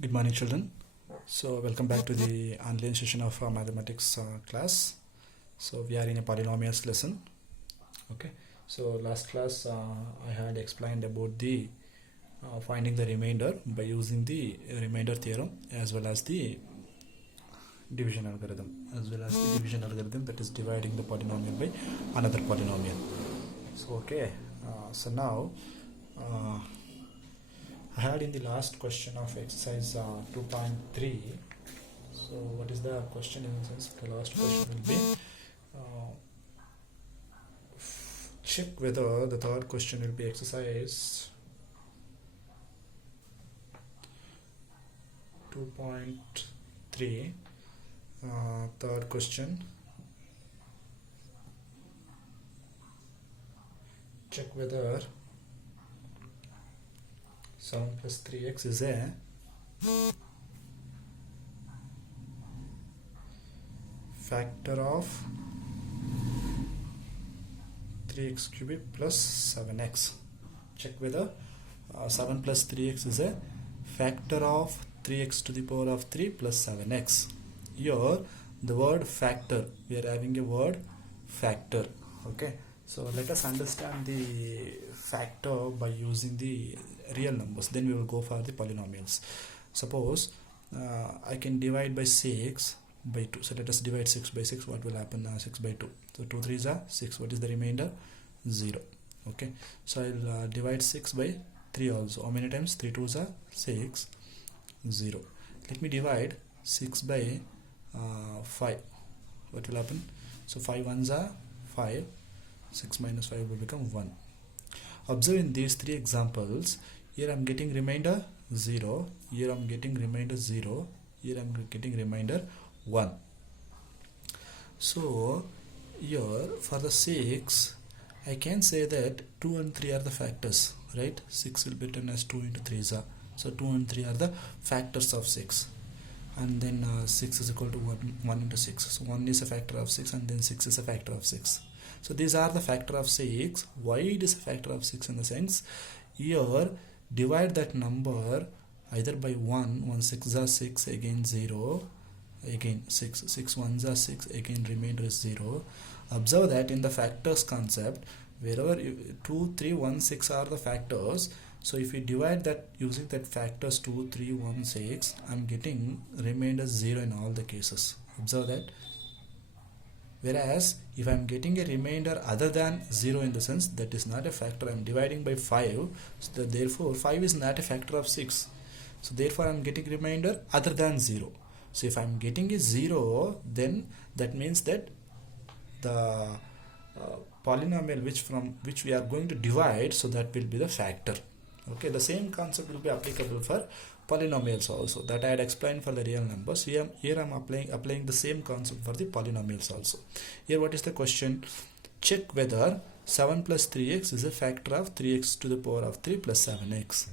Good morning, children. So, welcome back to the online session of mathematics class. So, we are in a polynomials lesson. Okay. So, last class I had explained about the finding the remainder by using the remainder theorem as well as the division algorithm, that is dividing the polynomial by another polynomial. So, okay. So now. I had in the last question of exercise 2.3. So what is the question in the sense? The last question will be check whether the third question will be exercise 2.3. Third question. Check whether 7 plus 3x is a factor of 3x cubic plus 7x. Check whether 7 plus 3x is a factor of 3x to the power of 3 plus 7x. Here the word factor, we are having a word factor. Okay, so let us understand the factor by using the real numbers, then we will go for the polynomials. Suppose I can divide by 6 by 2. So let us divide 6 by 6. What will happen? 6 by 2. So 2 3s are 6. What is the remainder? 0. Okay, so I'll divide 6 by 3 also. How many times? 3 2s are 6. 0. Let me divide 6 by 5. What will happen? So 5 1s are 5. 6 minus 5 will become 1. Observe in these three examples, here I am getting remainder 0, here I am getting remainder 0, here I am getting remainder 1. So here for the 6, I can say that 2 and 3 are the factors, right? 6 will be written as 2 into 3 is. So 2 and 3 are the factors of 6. And then 6 is equal to 1 into 6. So 1 is a factor of 6 and then 6 is a factor of 6. So these are the factor of 6. Why it is a factor of 6 in the sense? Here divide that number either by 1, 1 6 are 6, again 0, again 6, 6 1s are 6, again remainder is 0. Observe that in the factors concept, wherever 2, 3, 1, 6 are the factors. So if we divide that using that factors 2, 3, 1, 6, I am getting remainder 0 in all the cases. Observe that. Whereas if I am getting a remainder other than 0 in the sense, that is not a factor. I am dividing by 5, so therefore 5 is not a factor of 6. So therefore I am getting remainder other than 0. So if I am getting a 0, then that means that the polynomial which we are going to divide, so that will be the factor. Okay, the same concept will be applicable for polynomials also, that I had explained for the real numbers. Here I am applying the same concept for the polynomials also. Here what is the question? Check whether 7 plus 3x is a factor of 3x to the power of 3 plus 7x.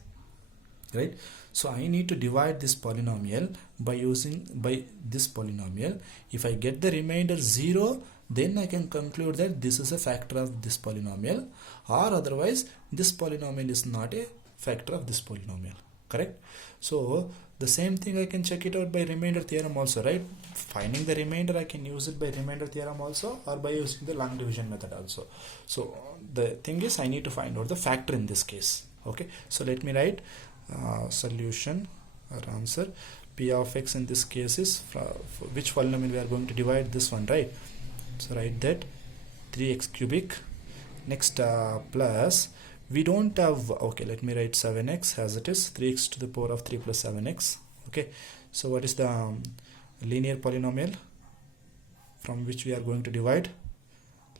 Right? So I need to divide this polynomial by this polynomial. If I get the remainder 0, then I can conclude that this is a factor of this polynomial, or otherwise this polynomial is not a factor of this polynomial. Correct? So the same thing I can check it out by remainder theorem also, right? Finding the remainder, I can use it by remainder theorem also, or by using the long division method also. So the thing is, I need to find out the factor in this case. Okay, so let me write solution or answer. P of x in this case is for which polynomial we are going to divide? This one, right? So write that 3x cubic. Next plus, we don't have, okay, let me write 7x as it is, 3x to the power of 3 plus 7x. Okay, so what is the linear polynomial from which we are going to divide?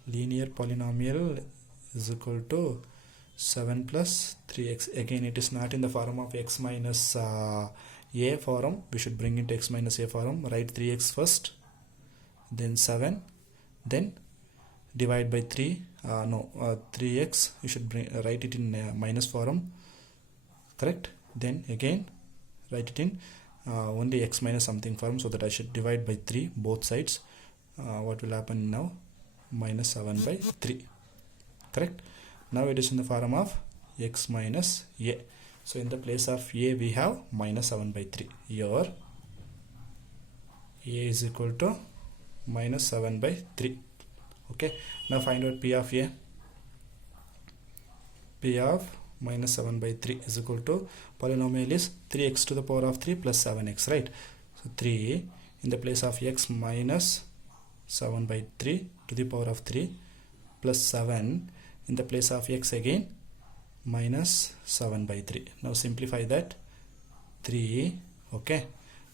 Linear polynomial is equal to 7 plus 3x. Again, it is not in the form of x minus a form. We should bring it x minus a form. Write 3x first, then 7, then divide by 3. 3x, you should write it in minus form. Correct? Then again write it in only x minus something form, so that I should divide by 3 both sides. What will happen now? Minus 7 by 3. Correct? Now it is in the form of x minus a. So in the place of a we have minus 7 by 3. Here a is equal to minus 7 by 3. Okay, now find out p of a. P of minus 7 by 3 is equal to, polynomial is 3x to the power of 3 plus 7x, right? So 3 in the place of x minus 7 by 3 to the power of 3 plus 7 in the place of x again minus 7 by 3. Now simplify that. 3, okay,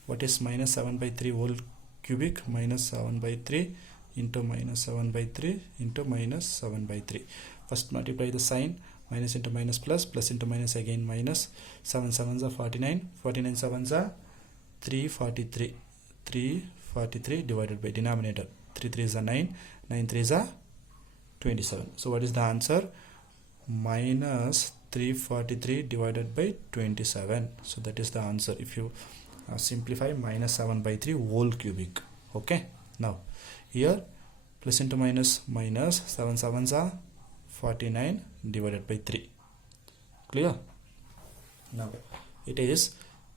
what is minus 7 by 3 whole cubic? Minus 7 by 3 into minus 7 by 3 into minus 7 by 3. First multiply the sign, minus into minus plus, plus into minus again minus. 7 7s are 49, 49 7s are 343, 343 divided by denominator. 3 3s are 9, 9 3s are 27. So what is the answer? Minus 343 divided by 27. So that is the answer if you simplify minus 7 by 3 whole cubic. Okay, now here plus into minus minus, 7 7s are 49 divided by 3. Clear? Now it is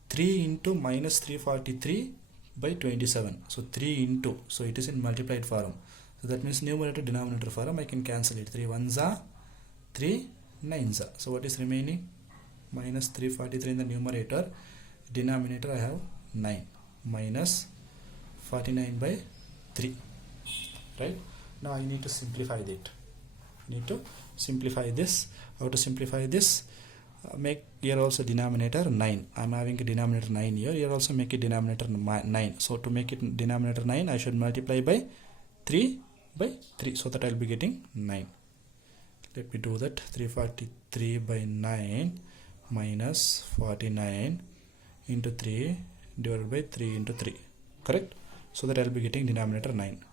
3 into minus 343 by 27. So 3 into, so it is in multiplied form. So that means numerator denominator form. I can cancel it. 3 1s are 3 9s are. So what is remaining? Minus 343 in the numerator. Denominator I have 9 minus 49 by 3. Right? Now I need to simplify that. Need to simplify this. How to simplify this? Make here also denominator 9. I am having a denominator 9 here. Here also make a denominator 9. So to make it denominator 9, I should multiply by 3 by 3, so that I will be getting 9. Let me do that. 343 by 9 minus 49 into 3 divided by 3 into 3. Correct? So that I will be getting denominator 9.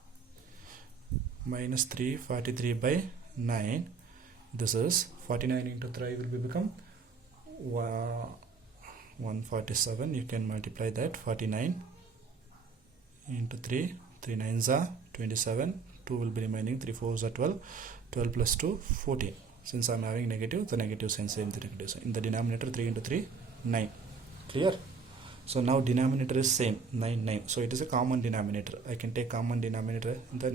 Minus 343 by 9. This is 49 into 3 will be become 147. You can multiply that. 49 into 3. 3 9s are 27. 2 will be remaining. 3 4s are 12. 12 plus 2 14. Since I am having negative, the negative sign, same the negative sign. In the denominator 3 into 3 9. Clear? So now denominator is same 9 9. So it is a common denominator. I can take common denominator in the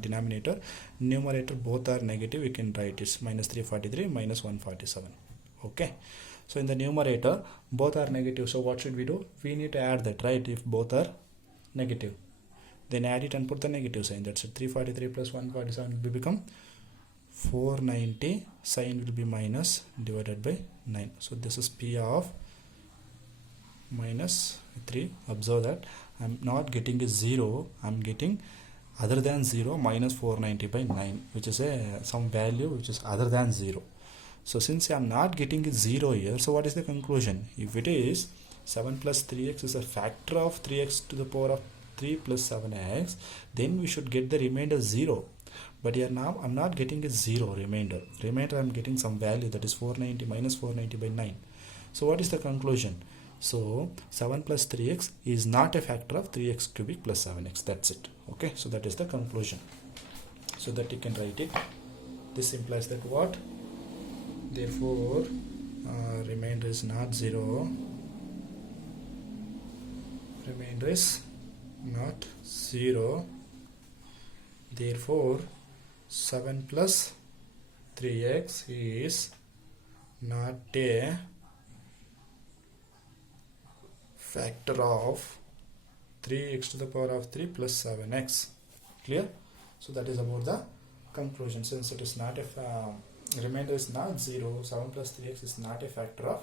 denominator. Numerator both are negative. You can write it minus 343 minus 147. Okay. So in the numerator both are negative. So what should we do? We need to add that, right? If both are negative, then add it and put the negative sign. That's it. 343 plus 147 will become 490. Sign will be minus divided by 9. So this is P of minus 3. Observe that I am not getting a 0. I am getting other than 0 minus 490 by 9, which is some value which is other than 0. So since I am not getting a 0 here, so what is the conclusion? If it is 7 plus 3x is a factor of 3x to the power of 3 plus 7x, then we should get the remainder 0. But here now I am not getting a 0 remainder. Remainder I am getting some value, that is 490 minus 490 by 9. So what is the conclusion? So 7 plus 3x is not a factor of 3x cubic plus 7x. That's it. Okay, so that is the conclusion. So that you can write it. This implies that what? Therefore remainder is not 0. Remainder is not 0. Therefore 7 plus 3x is not a factor of 3x to the power of 3 plus 7x. Clear? So that is about the conclusion. Since it is not a remainder is not 0, 7 plus 3x is not a factor of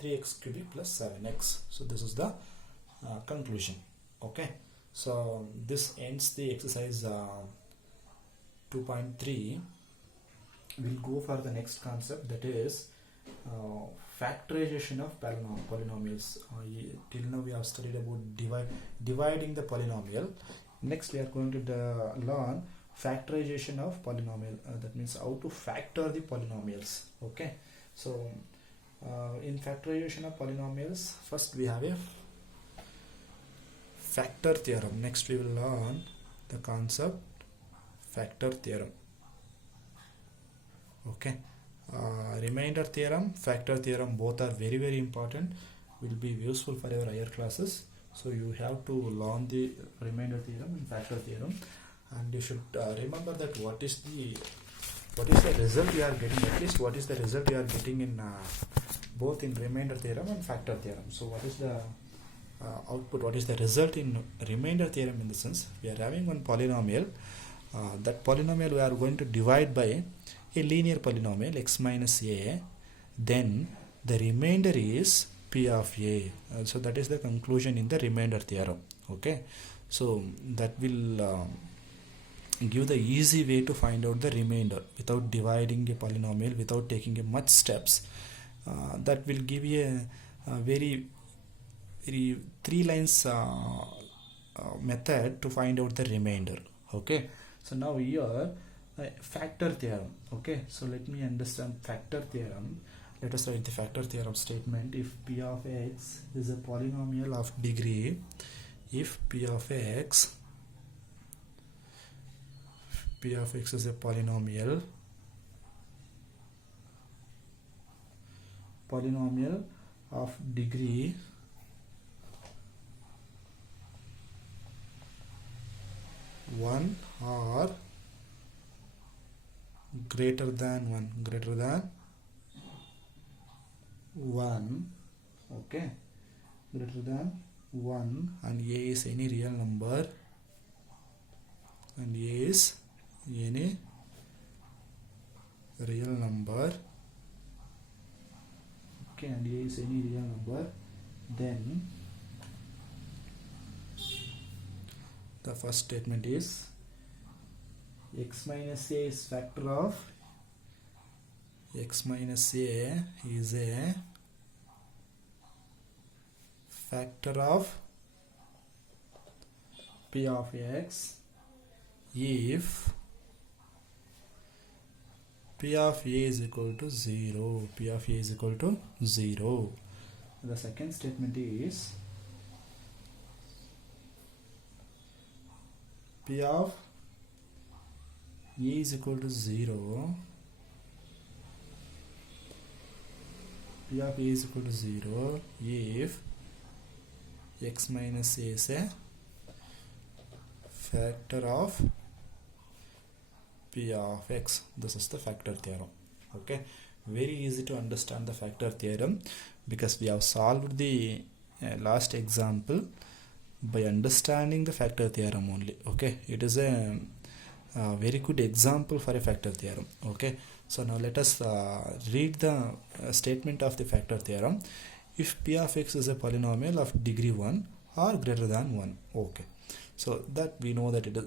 3x cubic plus 7x. So this is the conclusion. Okay, so this ends the exercise 2.3. We'll go for the next concept, that is factorization of polynomials. Till now we have studied about dividing the polynomial. Next we are going to learn factorization of polynomial. That means how to factor the polynomials. Okay, so in factorization of polynomials, first we have a factor theorem. Next we will learn the concept factor theorem. Okay, remainder theorem, factor theorem, both are very important, will be useful for your higher classes. So you have to learn the remainder theorem and factor theorem, and you should remember that what is the result you are getting, at least what is the result you are getting in both in remainder theorem and factor theorem. So what is the output, what is the result in remainder theorem? In the sense, we are having one polynomial, that polynomial we are going to divide by a linear polynomial x minus a, then the remainder is p of a. So that is the conclusion in the remainder theorem. Okay, so that will give the easy way to find out the remainder without dividing a polynomial, without taking a much steps. That will give you a very 3 lines method to find out the remainder. Okay, so now here factor theorem. Okay, so let me understand factor theorem. Let us write the factor theorem statement. If p of x is a polynomial of degree, if p of x is a polynomial of degree 1 or greater than 1, okay, greater than 1, and a is any real number, okay, and a is any real number, then the first statement is x minus a is factor of p of x if p of a is equal to 0. The second statement is p of a is equal to 0. P of a is equal to 0 if x minus a is a factor of p of x. This is the factor theorem. Okay, very easy to understand the factor theorem because we have solved the last example by understanding the factor theorem only. Okay, it is a very good example for a factor theorem. Okay, so now let us read the statement of the factor theorem. If p of x is a polynomial of degree 1 or greater than 1. Okay, so that we know that it is,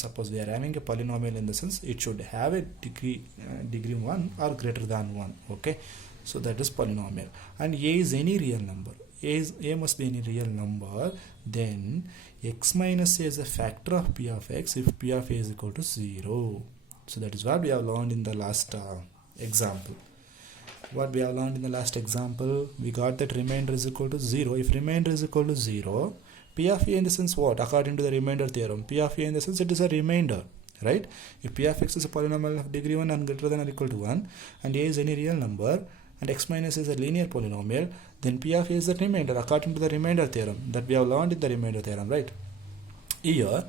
suppose we are having a polynomial, in the sense it should have a degree 1 or greater than 1. Okay, so that is polynomial, and a is any real number. A must be any real number, then x minus a is a factor of p of x if p of a is equal to 0. So that is what we have learned in the last example. What we have learned in the last example, we got that remainder is equal to 0. If remainder is equal to 0, p of a in the sense what? According to the remainder theorem, p of a in the sense it is a remainder, right? If p of x is a polynomial of degree 1 and greater than or equal to 1, and a is any real number, and x minus is a linear polynomial, then p of a is the remainder according to the remainder theorem that we have learned in the remainder theorem, right? Here,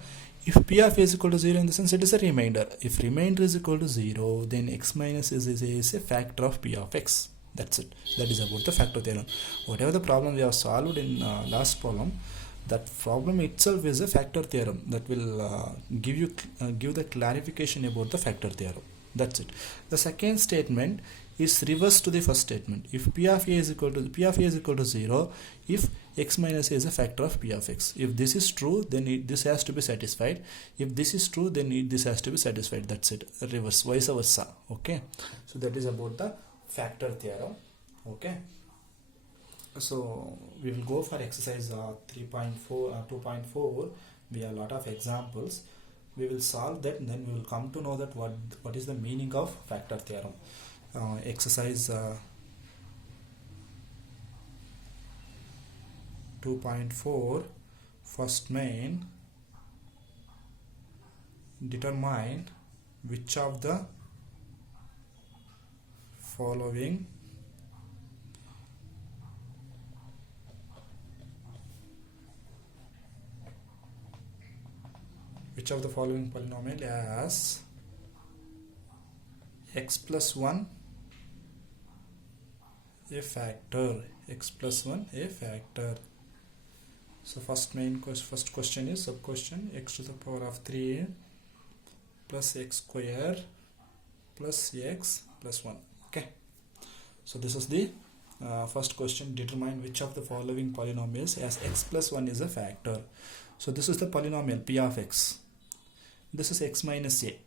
if p of a is equal to 0, in the sense it is a remainder. If remainder is equal to 0, then x minus is a factor of p of x. That's it. That is about the factor theorem. Whatever the problem we have solved in last problem, that problem itself is a factor theorem that will give the clarification about the factor theorem. That's it. The second statement is reverse to the first statement. If p of a is equal to 0, if x minus a is a factor of p of x. If this is true, then this has to be satisfied. If this is true, then this has to be satisfied. That's it. Reverse, vice versa. Okay. So that is about the factor theorem. Okay. So we will go for exercise 2.4. We have a lot of examples. We will solve that, and then we will come to know that what is the meaning of factor theorem. Exercise 2.4, first main, determine which of the following polynomial as x plus 1 a factor, x plus 1 a factor. So first question is sub question x to the power of 3a plus x square plus x plus 1. Okay, so this is the first question. Determine which of the following polynomials as x plus 1 is a factor. So this is the polynomial p of x. This is x minus a.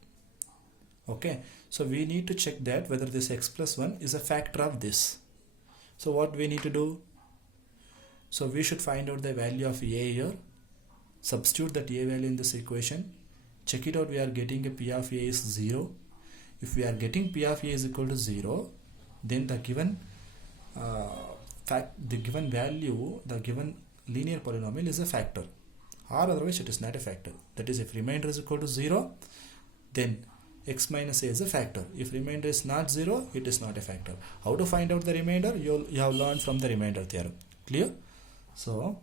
Okay, so we need to check that whether this x plus 1 is a factor of this. So what we need to do? So we should find out the value of a here, substitute that a value in this equation, check it out. We are getting a p of a is 0. If we are getting p of a is equal to 0, then the given value, the given linear polynomial is a factor, or otherwise it is not a factor. That is, if remainder is equal to 0, then x minus a is a factor. If remainder is not 0, it is not a factor. How to find out the remainder? You have learned from the remainder theorem. Clear? So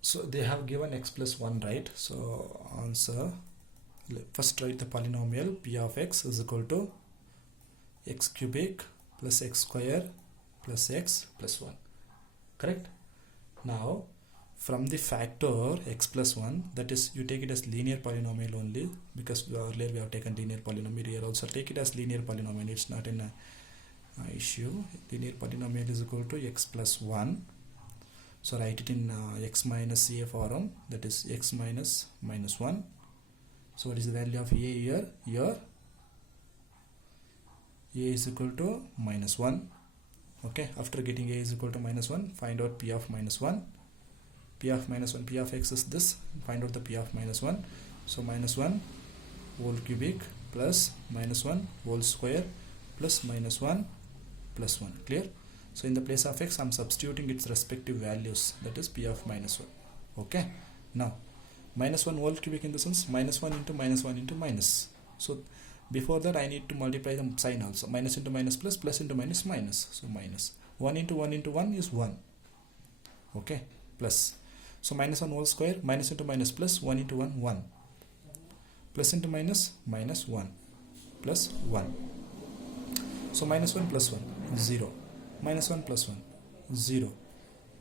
so they have given x plus 1, right? So answer, first write the polynomial p of x is equal to x cubic plus x square plus x plus 1. Correct? Now from the factor x plus 1, that is, you take it as linear polynomial only, because earlier we have taken linear polynomial. Here also take it as linear polynomial. It's not an issue. Linear polynomial is equal to x plus 1. So write it in x minus a form, that is x minus minus 1. So what is the value of a here? Here a is equal to minus 1. Okay, after getting a is equal to minus 1, find out p of minus 1. P of minus 1, p of x is this. Find out the p of minus 1. So minus 1 whole cubic plus minus 1 whole square plus minus 1 plus 1. Clear? So in the place of x, I am substituting its respective values, that is p of minus 1. Okay, now minus 1 whole cubic in the sense minus 1 into minus 1 into minus. So before that I need to multiply the sign also. Minus into minus plus, plus into minus minus. So minus 1 into 1 into 1 is 1. Okay, plus. So minus 1 whole square, minus into minus plus, 1 into 1, 1. Plus into minus, minus 1 plus 1. So minus 1 plus 1, 0. Minus 1 plus 1, 0.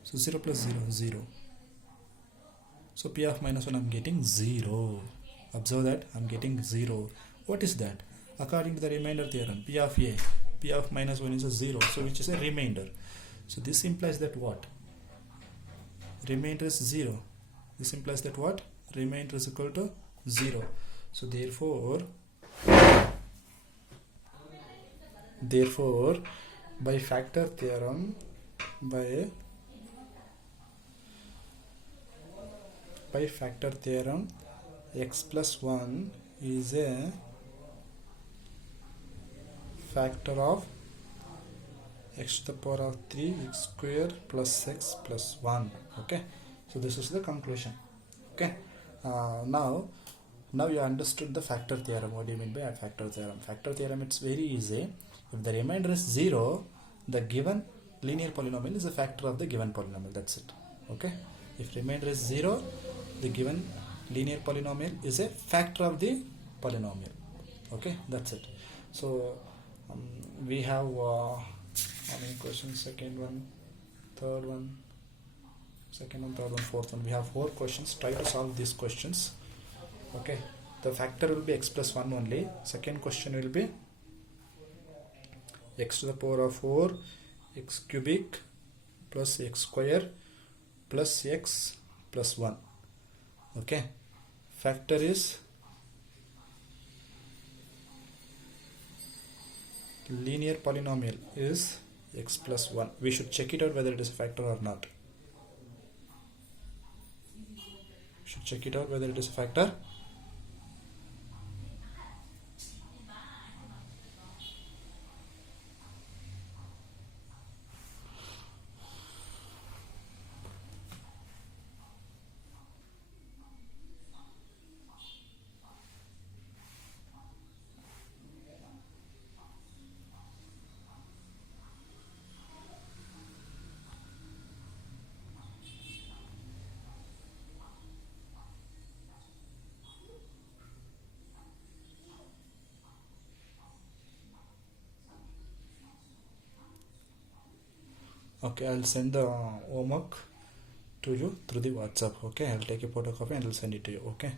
So 0 plus 0, 0. So p of minus 1 I am getting 0. Observe that I am getting 0. What is that? According to the remainder theorem, p of a, p of minus 1 is a 0, so which is a remainder. So this implies that what? Remainder is 0. This implies that what? Remainder is equal to 0. So therefore by factor theorem, by factor theorem, x plus 1 is a factor of x to the power of 3 x square plus x plus 1. Okay, so this is the conclusion. Okay, now you understood the factor theorem. What do you mean by a factor theorem? Factor theorem, it's very easy. If the remainder is 0, the given linear polynomial is a factor of the given polynomial. That's it. Okay, if remainder is 0, the given linear polynomial is a factor of the polynomial. Okay, that's it. So we have how many questions? Second one, third one, fourth one. We have 4 questions. Try to solve these questions. Okay, the factor will be x plus 1 only. Second question will be x to the power of 4 x cubic plus x square plus x plus 1. Okay, factor is linear polynomial is x plus 1. We should check it out whether it is a factor or not. Should check it out whether it is a factor. Okay, I'll send the homework to you through the WhatsApp. Okay, I'll take a photocopy and I'll send it to you. Okay.